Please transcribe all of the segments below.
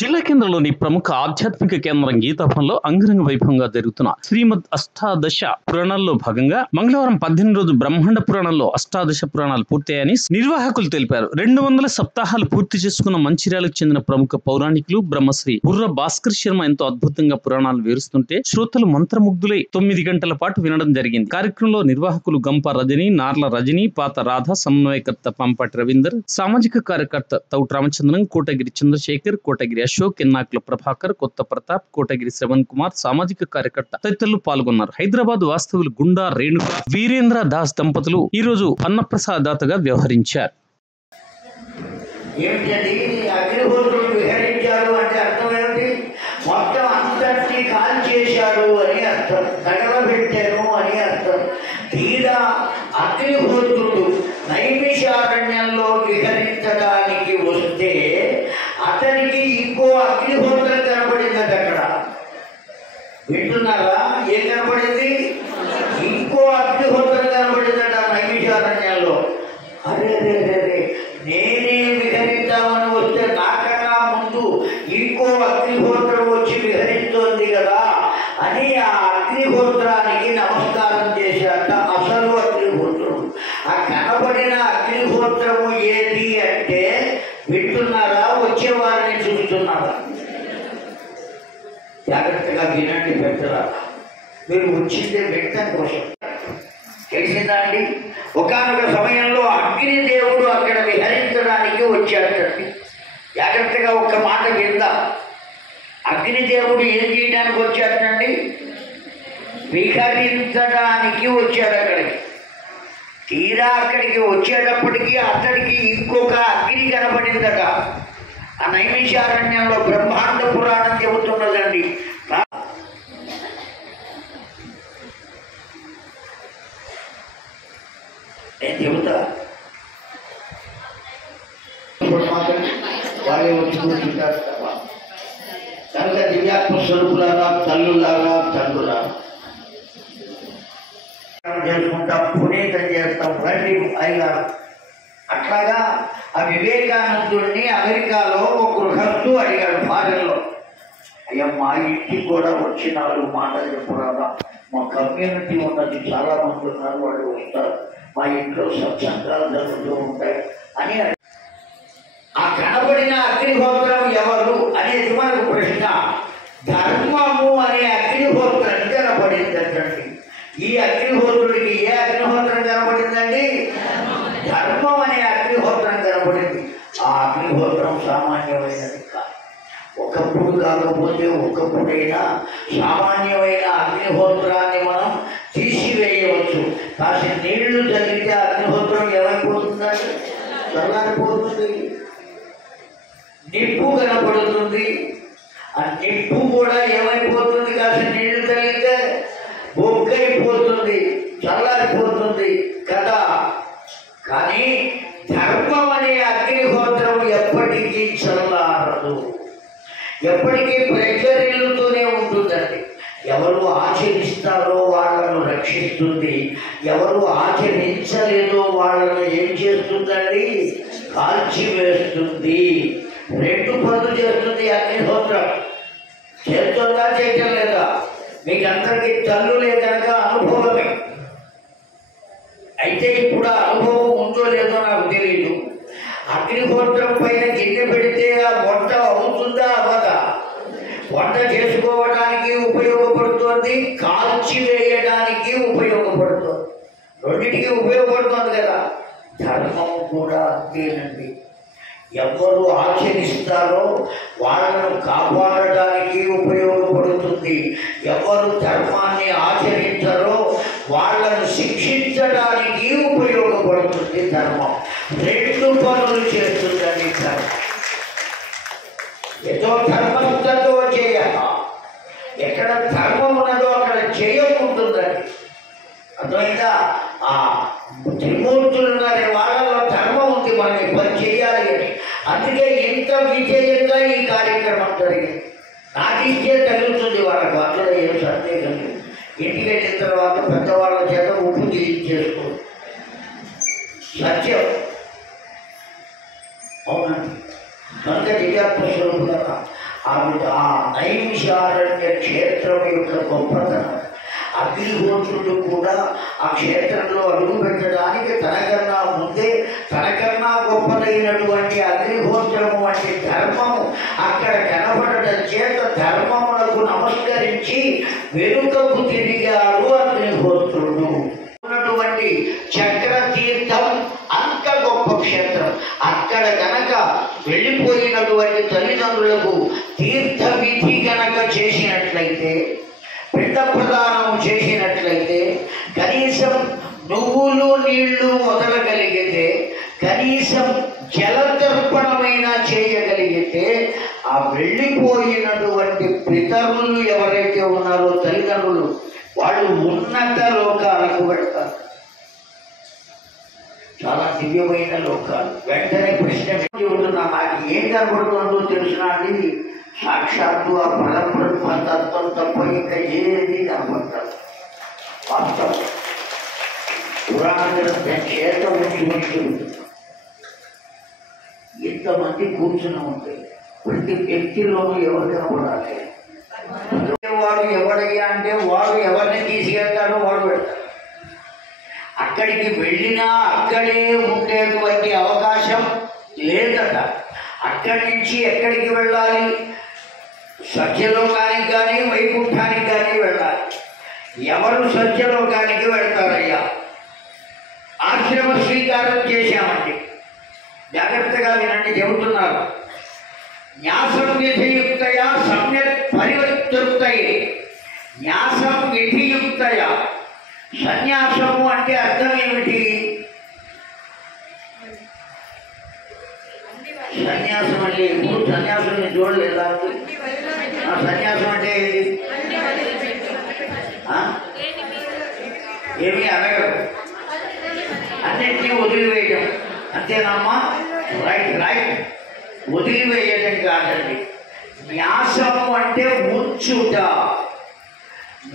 జిల్లా కేంద్రంలోని ప్రముఖ ఆధ్యాత్మిక కేంద్రం గీతాభవన్లో అంగరంగ వైభవంగా జరుగుతున్న శ్రీమద్ అష్టాదశ పురాణాల్లో భాగంగా మంగళవారం 18 రోజు బ్రహ్మాండ పురాణంలో అష్టాదశ పురాణాలు పూర్తయ్యాయని నిర్వాహకులు తెలిపారు. 200 సప్తాహాలు పూర్తి చేసుకున్న మంచిర్యాలకు చెందిన ప్రముఖ పౌరాణికులు బ్రహ్మశ్రీ బుర్ర భాస్కర్ శర్మ ఎంతో అద్భుతంగా పురాణాలు వివరిస్తుంటే శ్రోతలు మంత్రముగ్ధులై 9 గంటల పాటు వినడం జరిగింది. కార్యక్రమంలో నిర్వాహకులు గంప రజని, నార్ల రజని, పాత రాధ, సమన్వయకర్త పంపటి రవీందర్, సామాజిక కార్యకర్త తౌట్ రామచంద్రన్, కోటగిరి చంద్రశేఖర్, కోటగిరి అశోక్, ఎన్నాకుల ప్రభాకర్, కొత్త ప్రతాప్, కోటగిరి శ్రవణ్ కుమార్, సామాజిక కార్యకర్త తదితరులు పాల్గొన్నారు. హైదరాబాద్ వాస్తవులు గుండా రేణుక, వీరేంద్ర దాస్ దంపతులు ఈ రోజు అన్నప్రసాదాతగా వ్యవహరించారు. మొత్తం అంతటినీ కాల్చేశాడు అని అర్థం, తగలబెట్టాను అని అర్థం. తీరా అగ్నిహోత్రుడు నైమిషారణ్యంలో విహరించడానికి వస్తే అతనికి ఇంకో అగ్నిహోత్రం కనపడింది. అక్కడ వింటున్నారా? ఏం కనపడింది? ఇంకో అగ్నిహోత్రం కనపడిందట నైమిషారణ్యంలో. అరే నేనే విహరిద్దామని వస్తే నాకన్నా ముందు ఇంకో అగ్నిహోత్రం వచ్చి విహరిస్తోంది కదా అని ఆ అగ్నిహోత్రానికి నమస్కారం చేశాట. అసలు అగ్నిహోత్రం, ఆ కనబడిన అగ్నిహోత్రము ఏది అంటే, వింటున్నారా? వచ్చేవారిని చూస్తున్నారా? జాగ్రత్తగా వినండి పెద్దరా, మీరు వచ్చిందే వినటం కోసం. తెలిసిందా అండి? ఒకానొక సమయంలో అగ్నిదేవుడు అక్కడ విహరించడానికి వచ్చాడండి. జాగ్రత్తగా ఒక్క మాట విందాం. అగ్నిదేవుడు ఏం చేయడానికి వచ్చాడండి? విహరించడానికి వచ్చాడు అక్కడికి. తీరా అక్కడికి వచ్చేటప్పటికీ అతడికి ఇంకొక అగ్ని కనబడిందట. ఆ నైమిషారణ్యంలో బ్రహ్మాండ పురాణం చెబుతున్నదండి. నేను చెబుతా, వాళ్ళే వచ్చి కూర్చుంటారు. కనుక దివ్యాత్మ స్వరూపులారా, తల్లులారా, తండ్రులారా, చేసుకుంటాం, పునీతం చేస్తాం, రండి అయ్యారు. అట్లాగా ఆ వివేకానందుడిని అమెరికాలో ఒక గృహస్థు అడిగాడు భార్యలో, అయ్యా మా ఇంటికి కూడా వచ్చి 4 మాటలు చెప్పురాదా, మా కమ్యూనిటీ ఉన్నది, చాలా మంది ఉన్నారు, వాళ్ళు వస్తారు, మా ఇంట్లో సత్సంగాలు జరుగుతూ ఉంటాయి అని. ఆ కనబడిన అగ్నిహోత్రం ఎవరు అనేది మనకు ప్రశ్న. ధర్మము అనే అగ్నిహోత్రం కనబడిందండి. ఈ అగ్నిహోత్రుడికి ఏ అగ్నిహోత్రం కనబడిందండి? ధర్మం అనే అగ్నిహోత్రం కనబడింది. ఆ అగ్నిహోత్రం సామాన్యమైనది కాదు. ఒకప్పుడు కాకపోతే ఒకప్పుడైనా సామాన్యమైన అగ్నిహోత్రాన్ని మనం తీసివేయవచ్చు. కాసి నీళ్లు తగిలితే అగ్నిహోత్రం ఏమైపోతుందండి? చల్లారిపోతుంది. నిప్పు కనపడుతుంది, ఆ నిప్పు కూడా ఏమైపోతుంది? కాసి నీళ్లు తగిలితే బొగ్గైపోతుంది, చల్లారిపోతుంది కదా. కానీ ధర్మం అనే అగ్నిహోత్రం ఎప్పటికీ చల్లారదు, ఎప్పటికీ ప్రజ్వరిల్లుతూనే ఉంటుందండి. ఎవరు ఆచరిస్తారో వాళ్ళను రక్షిస్తుంది, ఎవరు ఆచరించలేదో వాళ్ళను ఏం చేస్తుందండి? కాల్చివేస్తుంది. 2 పనులు చేస్తుంది అగ్నిహోత్రం. చేస్తుందా, చేయటం లేదా? మీకు అందరికీ తల్లులే కనుక అనుభవమే. అయితే ఇప్పుడు ఆ అనుభవం ఉందో లేదో నాకు తెలియదు. అగ్నిహోత్రం పైన గిన్నె పెడితే ఆ వంట అవుతుందా, అవ్వదా? వంట చేసుకోవడానికి ఉపయోగపడుతోంది, కాల్చివేయడానికి ఉపయోగపడుతుంది, రెండింటికి ఉపయోగపడుతుంది కదా. ధర్మం కూడా అంతేనండి. ఎవరు ఆచరిస్తారో వాళ్ళను కాపాడడానికి ఉపయోగపడుతుంది, ఎవరు ధర్మాన్ని ఆచరించారో వాళ్ళను శిక్షించడానికి ఉపయోగపడుతుంది. ధర్మం 2 పనులు చేస్తుందండి. ఏదో ధర్మంతో చేయ, ఎక్కడ ధర్మం ఉన్నదో అక్కడ జయం ఉంటుందండి. అర్థమైందా? ఆ త్రిమూర్తులు ఉన్నారే వాళ్ళలో ధర్మం ఉంది, మనం పని చేయాలి అని. అందుకే ఇంత విజయంగా ఈ కార్యక్రమం జరిగింది. నాటిస్తే తగులుతుంది వాళ్ళకు, అందులో ఏం సందేహం లేదు. ఇంటికి వెళ్ళిన తర్వాత పెద్దవాళ్ళ చేత ఉప్పు తీయించేసుకో, సత్యం. అవునండి. కనుక దివ్యాత్మ స్వరూపులారా, ఆ నైమిషారణ్య క్షేత్రం యొక్క గొప్పతనం. అగ్నిహోత్రుడు కూడా ఆ క్షేత్రంలో అడుగు పెట్టడానికి తనకన్నా ముందే తనకన్నా గొప్పదైనటువంటి అగ్నిహోత్రము వంటి ధర్మము అక్కడ కనబడటం చేత ధర్మములకు నమస్కరించి వెనుకకు తిరిగాడు అగ్నిహోత్రుడు. ఉన్నటువంటి చక్రతీర్థం అంత గొప్ప క్షేత్రం. అక్కడ గనక వెళ్ళిపోయినటువంటి తల్లిదండ్రులకు తీర్థ విధి గనక చేసినట్లయితే, పిండ ప్రదానం చేసినట్లయితే, కనీసం నువ్వులు నీళ్లు మొదలగలిగితే, కనీసం జలతర్పణమైనా చేయగలిగితే, ఆ వెళ్ళిపోయినటువంటి పితరులు ఎవరైతే ఉన్నారో తల్లిదండ్రులు వాళ్ళు ఉన్నత లోకాలకు వెళ్తారు. చాలా దివ్యమైన లోకాలు. వెంటనే ప్రశ్న ఉంటున్నా, నాకు ఏం కనబడుతుందో తెలిసిన అండి, సాక్షాత్తు ఆ పరబ్రహ్మతత్వం తప్ప ఇంకా ఏది కనబడతారు. వాస్తవం పురాణ చేత ఉంచి ఇంతమంది కూర్చుని ఉంటాయి. ప్రతి వ్యక్తిలోనూ ఎవరు కనబడాలి? వాడు ఎవడయ్యా అంటే వాడు ఎవరిని తీసుకెళ్తాడో వాడు పెడతాడు. అక్కడికి వెళ్ళినా అక్కడే ఉండేటువంటి అవకాశం లేదట. అక్కడి నుంచి ఎక్కడికి వెళ్ళాలి? సత్యలోకానికి కానీ వైకుంఠానికి కానీ వెళ్ళాలి. ఎవరు సత్యలోకానికి వెళ్తారయ్యా? ఆశ్రమ స్వీకారం చేశామండి. జాగ్రత్తగా వినండి, చెబుతున్నారు. న్యాసం విధియుక్తయా సమ్యక్ పరివర్తృప్తయే. న్యాసం విధియుక్తయా. సన్యాసము అంటే అర్థం ఏమిటి? సన్యాసం అంటే ఎప్పుడు సన్యాసం చూడలేదా? సన్యాసం అంటే ఏమీ అనగదు, అన్నింటినీ వదిలివేయడం. అంతేనమ్మా? Right right. వదిలివేయడం కాదండి. న్యాసము అంటే ఉంచుట.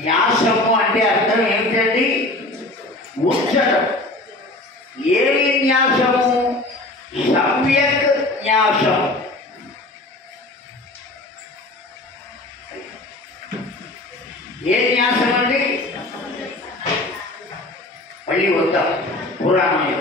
న్యాసము అంటే అర్థం ఏమిటండి? ఉంచడం. ఏమి న్యాసము? సమ్యక్ న్యాసం. ఏ న్యాసం అండి? మళ్ళీ వద్దాం పురాణంలో.